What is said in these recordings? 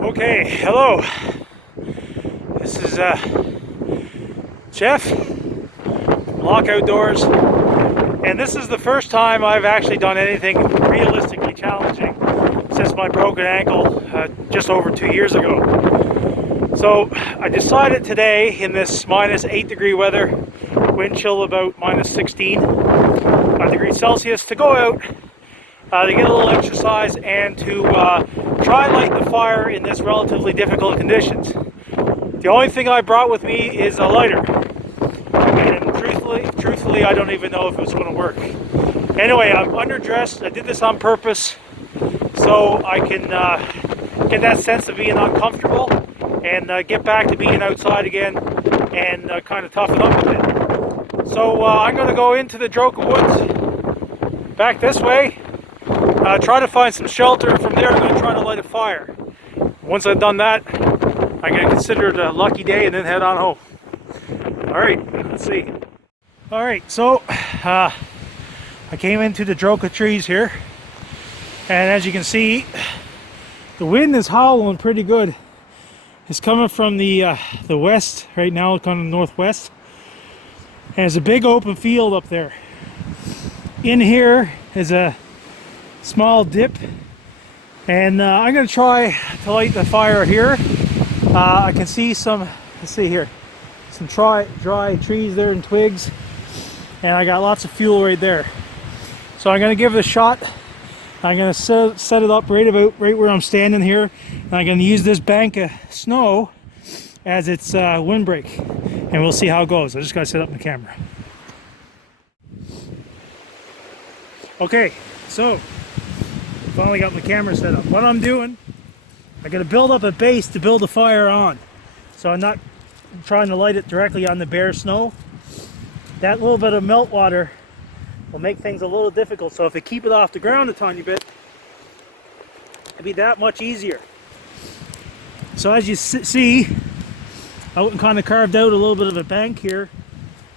Okay, hello. This is Jeff from Lock Outdoors, and this is the first time I've actually done anything realistically challenging since my broken ankle just over 2 years ago. So I decided today, in this -8-degree weather, wind chill about -16 degrees Celsius, to go out to get a little exercise and to try and light the fire in this relatively difficult conditions. The only thing I brought with me is a lighter, and truthfully, I don't even know if it's going to work. Anyway, I'm underdressed. I did this on purpose so I can get that sense of being uncomfortable and get back to being outside again and kind of toughen up a bit. So I'm going to go into the Droka Woods, back this way, try to find some shelter. From there, I'm going to try to light a fire. Once I've done that, I'm going to consider it a lucky day and then head on home. Alright, let's see. Alright, so I came into the Droka trees here, and as you can see, the wind is howling pretty good. It's coming from the west right now, kind of northwest, and there's a big open field up there. In here is a small dip, and I'm going to try to light the fire here. I can see some, let's see here, some dry trees there and twigs, and I got lots of fuel right there. So I'm going to give it a shot. I'm going to set it up right where I'm standing here, and I'm going to use this bank of snow as its windbreak, and we'll see how it goes. I just got to set up the camera. Okay, so finally got my camera set up. What I'm doing, I got to build up a base to build the fire on, so I'm not trying to light it directly on the bare snow. That little bit of meltwater will make things a little difficult, so if I keep it off the ground a tiny bit, it'll be that much easier. So as you see, I kind of carved out a little bit of a bank here,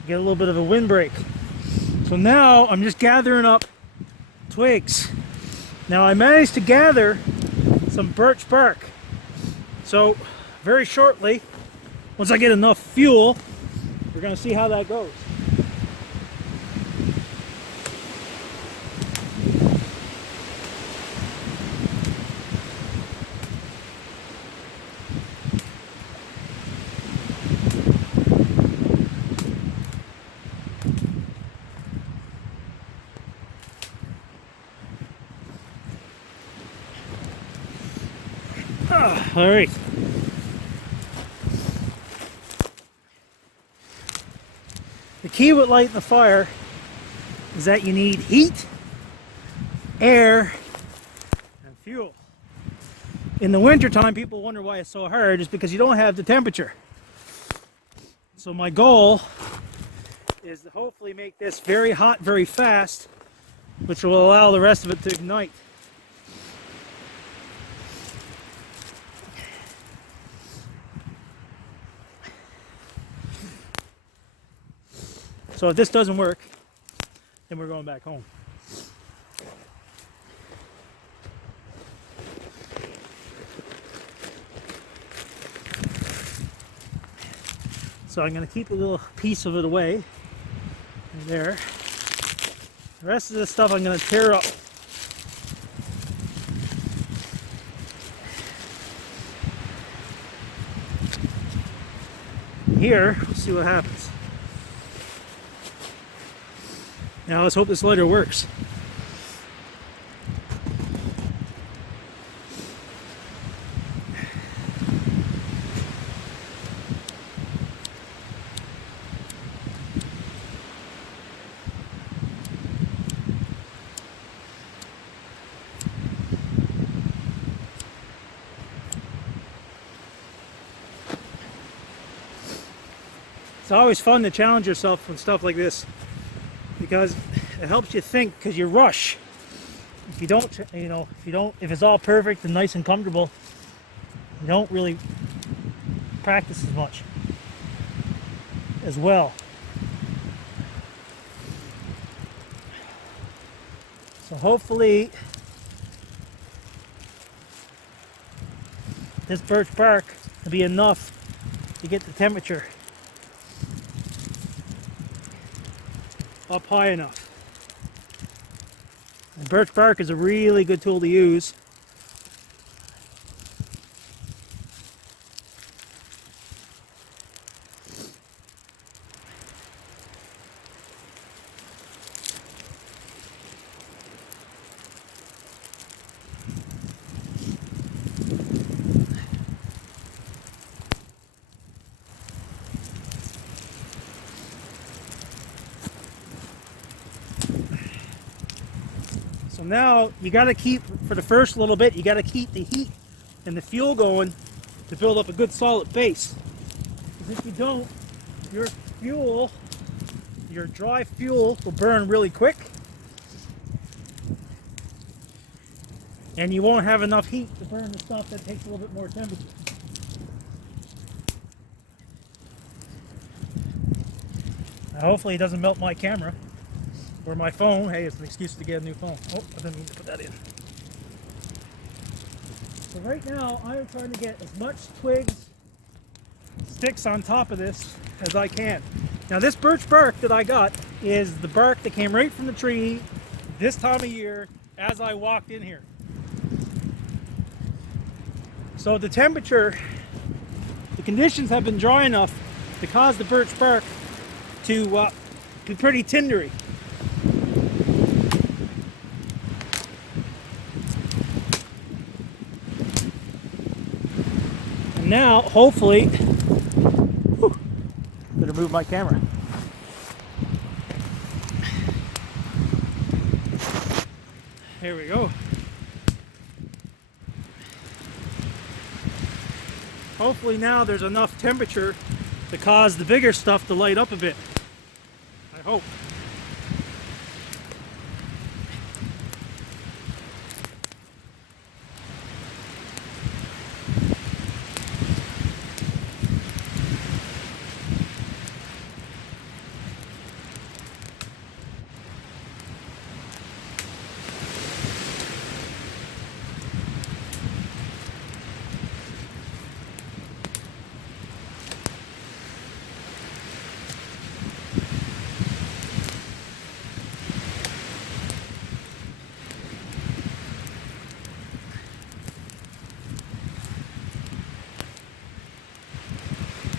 get a little bit of a windbreak. So now I'm just gathering up twigs. Now I managed to gather some birch bark. So very shortly, once I get enough fuel, we're going to see how that goes. All right. The key with lighting the fire is that you need heat, air, and fuel. In the wintertime, people wonder why it's so hard. It's because you don't have the temperature. So my goal is to hopefully make this very hot very fast, which will allow the rest of it to ignite. So if this doesn't work, then we're going back home. So I'm going to keep a little piece of it away. Right there. The rest of this stuff I'm going to tear up. Here, we'll see what happens. Now let's hope this lighter works. It's always fun to challenge yourself with stuff like this, because it helps you think, because you rush. If you don't, if it's all perfect and nice and comfortable, you don't really practice as much as well. So hopefully this birch bark to be enough to get the temperature up high enough. And birch bark is a really good tool to use. So now you got to keep, for the first little bit, you got to keep the heat and the fuel going to build up a good solid base. Because if you don't, your fuel, your dry fuel will burn really quick. And you won't have enough heat to burn the stuff that takes a little bit more temperature. Now hopefully it doesn't melt my camera. Or my phone. Hey, it's an excuse to get a new phone. Oh, I didn't mean to put that in. So right now, I'm trying to get as much twigs, sticks on top of this as I can. Now this birch bark that I got is the bark that came right from the tree this time of year as I walked in here. So the temperature, the conditions have been dry enough to cause the birch bark to be pretty tindery. Now, hopefully, better move my camera. Here we go. Hopefully now there's enough temperature to cause the bigger stuff to light up a bit. I hope.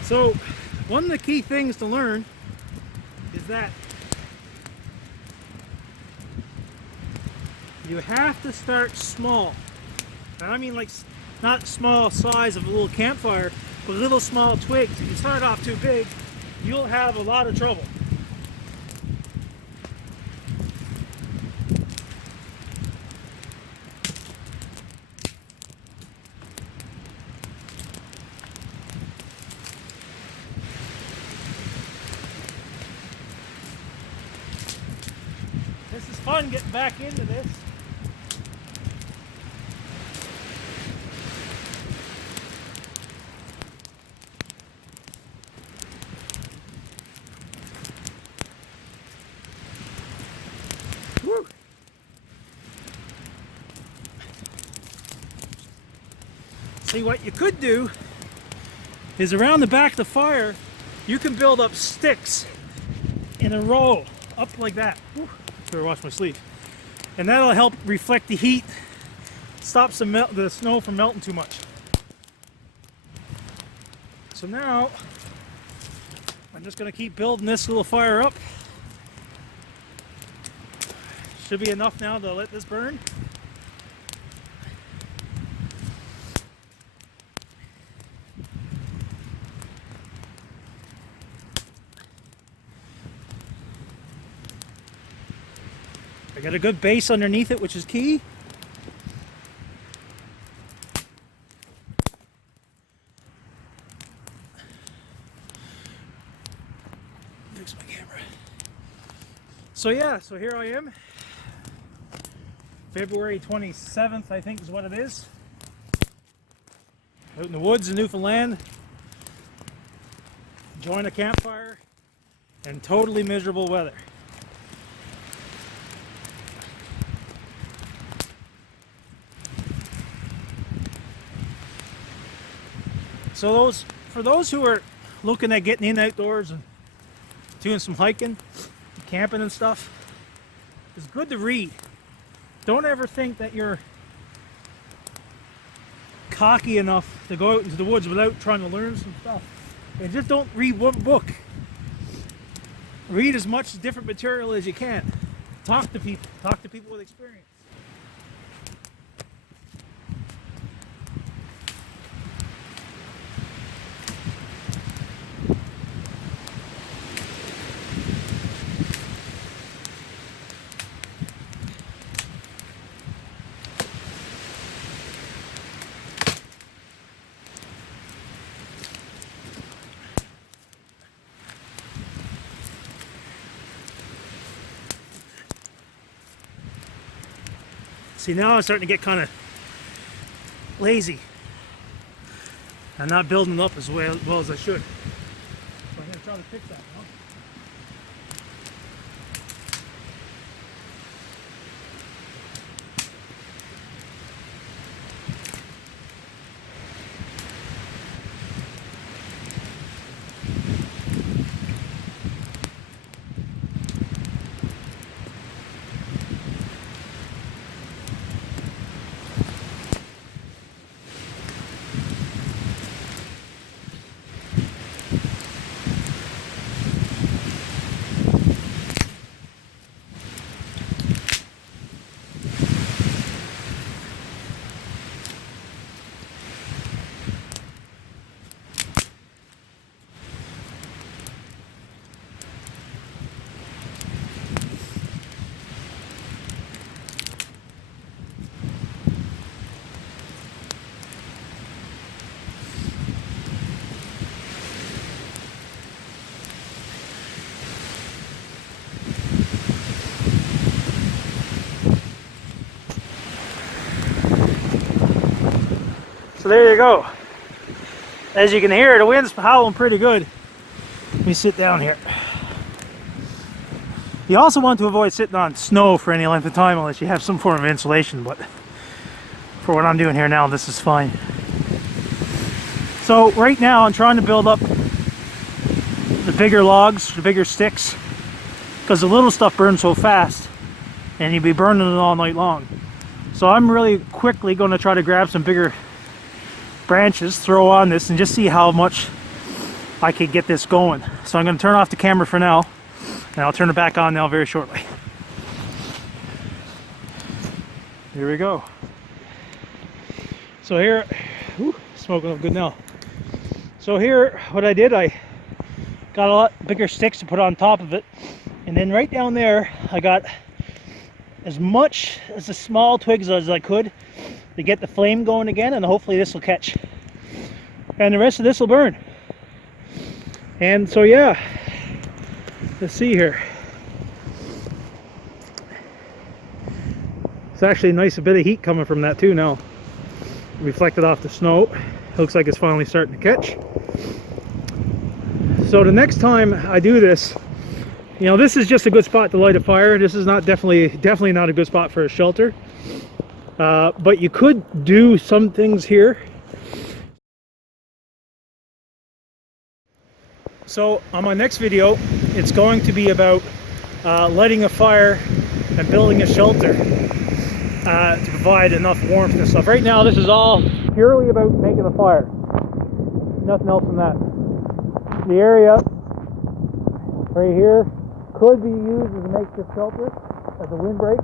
So, one of the key things to learn is that you have to start small. And I mean like not small size of a little campfire, but little small twigs. If you start off too big, you'll have a lot of trouble. This is fun getting back into this. Woo. See, what you could do is around the back of the fire, you can build up sticks in a row, up like that. Woo. Better wash my sleeve. And that'll help reflect the heat, stops the snow from melting too much. So now, I'm just going to keep building this little fire up. Should be enough now to let this burn. I got a good base underneath it, which is key. Fix my camera. So yeah, so here I am. February 27th, I think is what it is. Out in the woods in Newfoundland. Enjoying a campfire in totally miserable weather. So for those who are looking at getting in outdoors and doing some hiking, camping and stuff, it's good to read. Don't ever think that you're cocky enough to go out into the woods without trying to learn some stuff. And just don't read one book. Read as much different material as you can. Talk to people. Talk to people with experience. See, now I'm starting to get kind of lazy. I'm not building up as well as I should. So I'm going to try to fix that now. So there you go. As you can hear, the wind's howling pretty good. Let me sit down here. You also want to avoid sitting on snow for any length of time unless you have some form of insulation, but for what I'm doing here now, this is fine. So right now I'm trying to build up the bigger logs, the bigger sticks, because the little stuff burns so fast and you'll be burning it all night long. So I'm really quickly going to try to grab some bigger branches, throw on this, and just see how much I could get this going. So I'm going to turn off the camera for now, and I'll turn it back on now very shortly. Here we go. So here, smoking up good now. So here, what I did, I got a lot bigger sticks to put on top of it, and then right down there I got as much as the small twigs as I could to get the flame going again, and hopefully this will catch and the rest of this will burn. And so yeah, let's see here. It's actually a nice bit of heat coming from that too now, reflected off the snow. Looks like it's finally starting to catch. So the next time I do this, you know, this is just a good spot to light a fire. This is not definitely not a good spot for a shelter. But you could do some things here. So on my next video, it's going to be about lighting a fire and building a shelter to provide enough warmth and stuff. Right now, this is all purely about making a fire. Nothing else than that. The area right here could be used as a makeshift shelter, as a windbreak,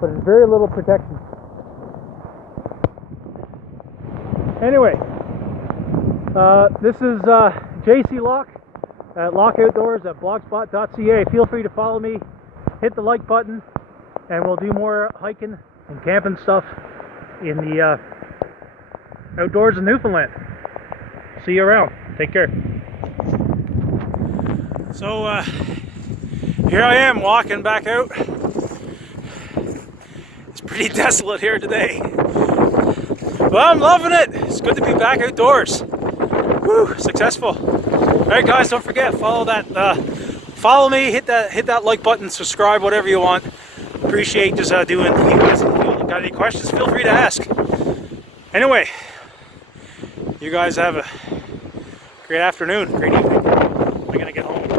but it's very little protection. Anyway, this is JC Lock at lockoutdoors@blogspot.ca. Feel free to follow me, hit the like button, and we'll do more hiking and camping stuff in the outdoors in Newfoundland. See you around. Take care. So here I am walking back out. It's pretty desolate here today. But I'm loving it. It's good to be back outdoors. Woo, successful. All right, guys, don't forget, follow me, hit that like button, subscribe, whatever you want. Appreciate just doing. You guys, if you got any questions, feel free to ask. Anyway, You guys have a great afternoon, great evening. I'm gonna get home.